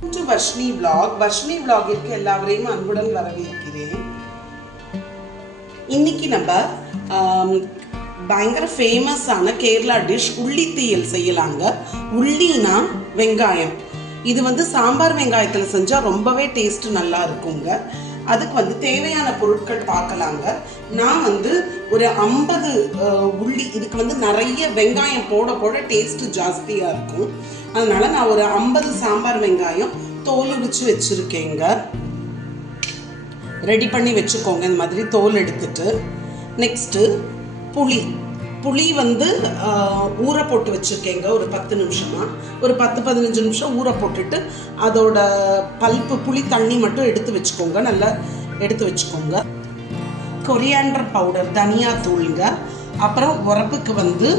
To Varshini vlog Varshini விளாகிற்கு எல்லாவரையும் அன்புடன் வரவேற்கிறேன் இன்னைக்கு நம்ம பயங்கர ஃபேமஸான கேரளா டிஷ் உள்ளி தீயல் செய்யலாங்க உள்ளினா வெங்காயம் இது வந்து சாம்பார் வெங்காயத்தில் செஞ்சால் ரொம்பவே டேஸ்ட் நல்லா இருக்குங்க அதுக்கு வந்து தேவையான பொருட்கள் பார்க்கலாங்க நான் வந்து ஒரு ஐம்பது உள்ளி இதுக்கு வந்து நிறைய வெங்காயம் போட போட டேஸ்ட் ஜாஸ்தியாக இருக்கும். அதனால நான் ஒரு ஐம்பது சாம்பார் வெங்காயம் தோல் உரிச்சு வச்சுருக்கேங்க. ரெடி பண்ணி வச்சுக்கோங்க இந்த மாதிரி தோல் எடுத்துட்டு. நெக்ஸ்ட்டு புளி. புளி வந்து ஊற போட்டு வச்சுருக்கேங்க ஒரு பத்து நிமிஷமாக ஒரு பத்து பதினஞ்சு நிமிஷம் ஊற போட்டுட்டு அதோட பல்ப்பு புளி தண்ணி மட்டும் எடுத்து வச்சுக்கோங்க. நல்லா எடுத்து வச்சுக்கோங்க. கொரியாண்டர் பவுடர் தனியா தூளுங்க. அப்புறம் உரப்புக்கு வந்து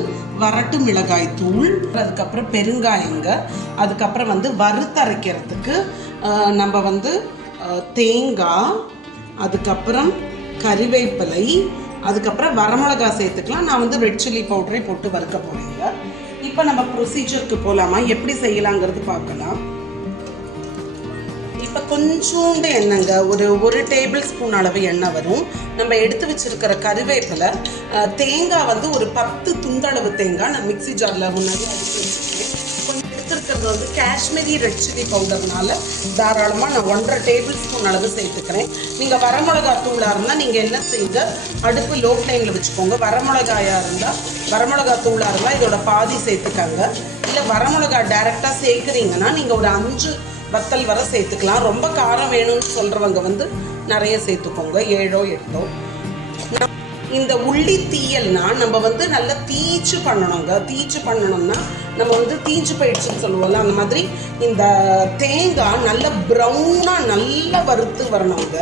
வரட்டு மிளகாய் தூள் அதுக்கப்புறம் பெருங்காயங்க. அதுக்கப்புறம் வந்து வறுத்தரைக்கிறதுக்கு நம்ம வந்து தேங்காய் அதுக்கப்புறம் கறிவேப்பிலை அதுக்கப்புறம் வரமிளகா சேர்த்துக்கலாம். நான் வந்து ரெட் சில்லி பவுடரே போட்டு வறுக்க போகிறேங்க இப்போ நம்ம ப்ரொசீஜருக்கு போகலாமா எப்படி செய்யலாங்கிறது பார்க்கலாம். கொஞ்சோண்டு எண்ணெய்ங்க. ஒரு ஒரு டேபிள் ஸ்பூன் அளவு எண்ணெய் வரும். நம்ம எடுத்து வச்சிருக்கிற கருவேப்பிலை தேங்காய் வந்து ஒரு பத்து துண்டளவு தேங்காய் நான் மிக்ஸி ஜாரில் முன்னாடி அடிச்சு வச்சுருக்கேன். கொஞ்சம் எடுத்துருக்கிறது வந்து காஷ்மீரி ரெட் சில்லி பவுடர்னால தாராளமாக நான் ஒன்றரை டேபிள் ஸ்பூன் அளவு சேர்த்துக்கிறேன். நீங்கள் வரமிளகா தூளாக இருந்தால் நீங்கள் என்ன செய்யுங்க? அடுப்பு லோ ஃப்ளேமில் வச்சுக்கோங்க. வரமிளகாயாக இருந்தால் வரமிளகா தூளாக இருந்தால் இதோட பாதி சேர்த்துக்கங்க. இல்லை வரமிளகா டேரெக்டாக சேர்க்குறீங்கன்னா நீங்கள் ஒரு அஞ்சு வத்தல் வரை சேர்த்துக்கலாம். ரொம்ப காரம் வேணும்னு சொல்கிறவங்க வந்து நிறைய சேர்த்துக்கோங்க. ஏழோ எட்டோ. நான் இந்த உள்ளி தீயல்னா நம்ம வந்து நல்லா தீச்சு பண்ணணுங்க. தீச்சு பண்ணணும்னா நம்ம வந்து தீஞ்சு போயிடுச்சுன்னு சொல்லுவோம்ல அந்த மாதிரி இந்த தேங்காய் நல்ல ப்ரௌனாக நல்லா வறுத்து வரணுங்க.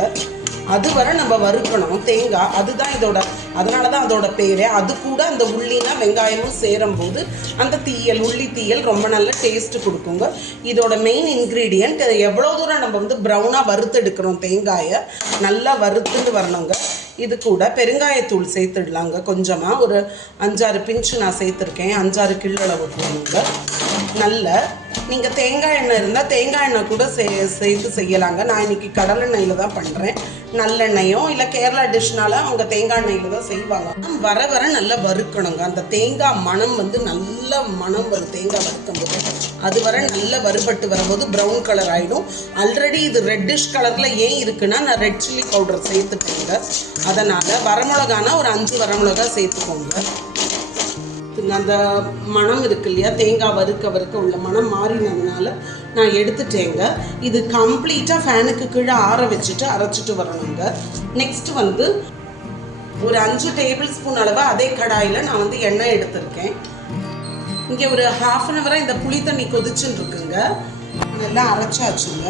அது வரை நம்ம வறுக்கணும் தேங்காய் அதுதான் இதோட அதனால தான் அதோட பேர். அது கூட அந்த உள்ளினா வெங்காயமும் சேரும்போது அந்த தீயல் உள்ளி தீயல் ரொம்ப நல்ல டேஸ்ட் கொடுக்குங்க. இதோட மெயின் இன்க்ரீடியன்ட் எவ்வளோ தூரம் நம்ம வந்து ப்ரௌனாக வறுத்தெடுக்கிறோம் தேங்காயை நல்லா வறுத்துட்டு வரணுங்க. இது கூட பெருங்காயத்தூள் சேர்த்துடலாங்க. கொஞ்சமாக ஒரு அஞ்சாறு பிஞ்சு நான் சேர்த்துருக்கேன். அஞ்சாறு கிள்ளளவு போடணுங்க நல்ல நீங்கள் தேங்காய் எண்ணெய் இருந்தால் தேங்காய் எண்ணெய் கூட சே சேர்த்து செய்யலாங்க. நான் இன்னைக்கு கடலெண்ணெயில் தான் பண்ணுறேன் நல்லெண்ணெயும் இல்லை கேரளா டிஷ்னால அவங்க தேங்காய் எண்ணெயில் தான் செய்வாங்க. வர வர நல்லா வறுக்கணுங்க. அந்த தேங்காய் மணம் வந்து நல்ல மணம் வரும். தேங்காய் வறுக்கும்போது அது வர நல்லா வறுபட்டு வரும்போது ப்ரௌன் கலர் ஆகிடும் ஆல்ரெடி இது ரெட்டிஷ் கலரில் ஏன் இருக்குன்னா நான் ரெட் சில்லி பவுடர் சேர்த்துக்கோங்க அதனால் வரமிளகானா ஒரு அஞ்சு வரமிளகா சேர்த்துக்கோங்க. அந்த மணம் இருக்கு இல்லையா? தேங்காய் வறுக்க வறுக்க உள்ள மணம் மாறினதுனால நான் எடுத்துட்டேங்க. இது கம்ப்ளீட்டாக ஃபேனுக்கு கீழே ஆற வச்சுட்டு அரைச்சிட்டு வரணுங்க. நெக்ஸ்ட் வந்து ஒரு அஞ்சு டேபிள் ஸ்பூன் அளவு அதே கடாயில் நான் வந்து எண்ணெய் எடுத்திருக்கேன். இங்கே ஒரு ஹாஃப் அன் ஹவராக இந்த புளி தண்ணி கொதிச்சுன்னு இருக்குங்க நல்லா அரைச்சாச்சுங்க.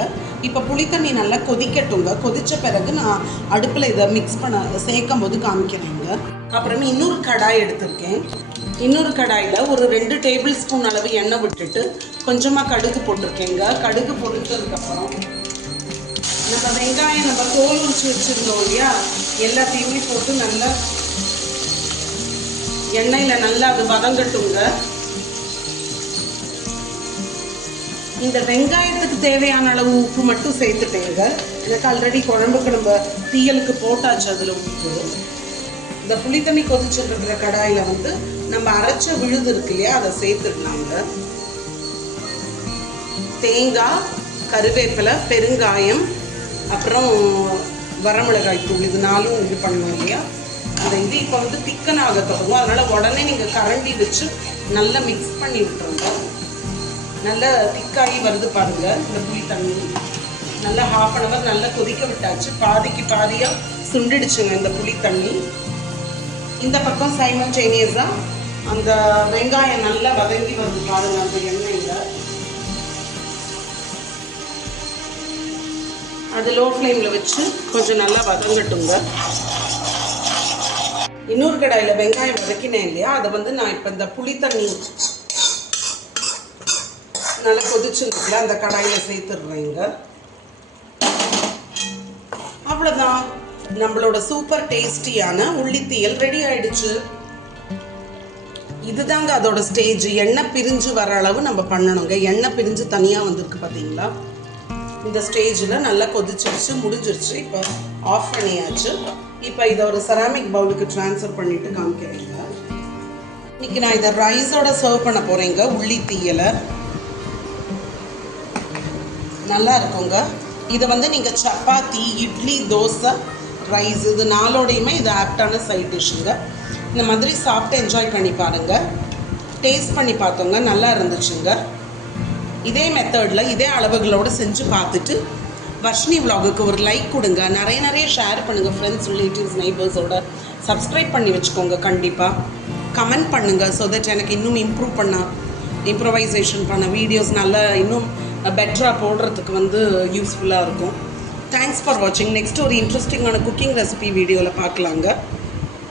இப்போ புளி தண்ணி நல்லா கொதிக்கட்டுங்க. கொதித்த பிறகு நான் அடுப்பில் இதை மிக்ஸ் பண்ண சேர்க்கும் போது காமிக்கிறேங்க. அப்புறமே இன்னொரு கடாய் எடுத்திருக்கேன். இன்னொரு கடாயில் ஒரு ரெண்டு டேபிள் ஸ்பூன் அளவு எண்ணெய் விட்டுட்டு கொஞ்சமாக கடுகு போட்டிருக்கேங்க. கடுகு பொரிச்சதுக்கப்புறம் நம்ம வெங்காயம் நம்ம தோல் உரிச்சு வச்சுருந்தோம் இல்லையா? எல்லாத்தையுமே போட்டு நல்லா எண்ணெயில் நல்லா அது வதங்கட்டுங்க. இந்த வெங்காயத்துக்கு தேவையான அளவு உப்பு மட்டும் சேர்த்துட்டேங்க. எனக்கு ஆல்ரெடி குழம்புக்கு நம்ம தீயலுக்கு போட்டாச்சு அதில் உப்பு. இந்த புளி தண்ணி கொதிச்சுட்டு இருக்கிற கடாயில் வந்து நம்ம அரைச்ச விழுது இருக்கு இல்லையா அதை சேர்த்துடலாங்க தேங்காய் கருவேப்பிலை பெருங்காயம் அப்புறம் வரமிளகாய் தூள் இது நாளும் இது பண்ணுவோம் இல்லையா? அந்த இது இப்போ வந்து திக்கன் ஆக தொடங்கும். அதனால் உடனே நீங்கள் கரண்டி வச்சு நல்லா மிக்ஸ் பண்ணி விட்டுருங்க. நல்லா திக்காகி வருது பாருங்க இந்த புளி தண்ணி. நல்லா ஹாஃப் அன் ஹவர் நல்லா கொதிக்க விட்டாச்சு. பாதிக்கு பாதியாக சுண்டிடுச்சுங்க இந்த புளி தண்ணி. இந்த பக்கம் சைமன் சைனீஸாக அந்த வெங்காயம் நல்லா வதங்கி வருது பாருங்க அந்த எண்ணெயில். அது லோ ஃப்ளேமில் வச்சு கொஞ்சம் நல்லா வதங்கட்டுங்க. இன்னொரு கடாயில் வெங்காயம் வதக்கினேன் இல்லையா? அதை வந்து நான் இப்போ இந்த புளி தண்ணி நல்லா கொதிச்சுருக்குல அந்த கடாயில் சேர்த்துடுறேங்க. அவ்வளோதான் நம்மளோட சூப்பர் டேஸ்டியான உள்ளித்தீயல் ரெடி ஆயிடுச்சு. இதுதாங்க அதோட ஸ்டேஜ் எண்ணெய் பிரிஞ்சு வர அளவு நம்ம பண்ணணுங்க. எண்ணெய் பிரிஞ்சு தனியாக வந்திருக்கு பார்த்தீங்களா இந்த ஸ்டேஜில் நல்லா கொதிச்சிருச்சு முடிஞ்சிருச்சு. இப்போ ஆஃப் பண்ணியாச்சு. இப்போ இதை ஒரு செராமிக் பவுலுக்கு ட்ரான்ஸ்ஃபர் பண்ணிட்டு காமிக்கிறேங்க. இன்னைக்கு நான் இதை ரைஸோட சர்வ் பண்ண போகிறேங்க உள்ளி தீயலை. நல்லா இருக்குங்க. இதை வந்து நீங்கள் சப்பாத்தி இட்லி தோசை ரைஸ் இது நாளோடையுமே இது ஆப்டான சைட் டிஷ்ஷுங்க இந்த மாதிரி சாப்பிட்டு என்ஜாய் பண்ணி பாருங்கள் டேஸ்ட் பண்ணி பார்த்தோங்க நல்லா இருந்துச்சுங்க. இதே மெத்தடில் இதே அளவுகளோடு செஞ்சு பார்த்துட்டு வர்ஷினி விலாகுக்கு ஒரு லைக் கொடுங்க. நிறைய நிறைய ஷேர் பண்ணுங்கள் ஃப்ரெண்ட்ஸ் ரிலேட்டிவ்ஸ் நெய்பர்ஸோட சப்ஸ்கிரைப் பண்ணி வச்சுக்கோங்க கண்டிப்பாக கமெண்ட் பண்ணுங்கள் ஸோ தட் எனக்கு இன்னும் இம்ப்ரூவ் பண்ண இம்ப்ரவைசேஷன் பண்ண வீடியோஸ் நல்லா இன்னும் பெட்டராக போடுறதுக்கு வந்து யூஸ்ஃபுல்லாக இருக்கும். தேங்க்ஸ் ஃபார் வாட்சிங் நெக்ஸ்ட் ஒரு இன்ட்ரெஸ்டிங்கான குக்கிங் ரெசிபி வீடியோவில் பார்க்கலாங்க.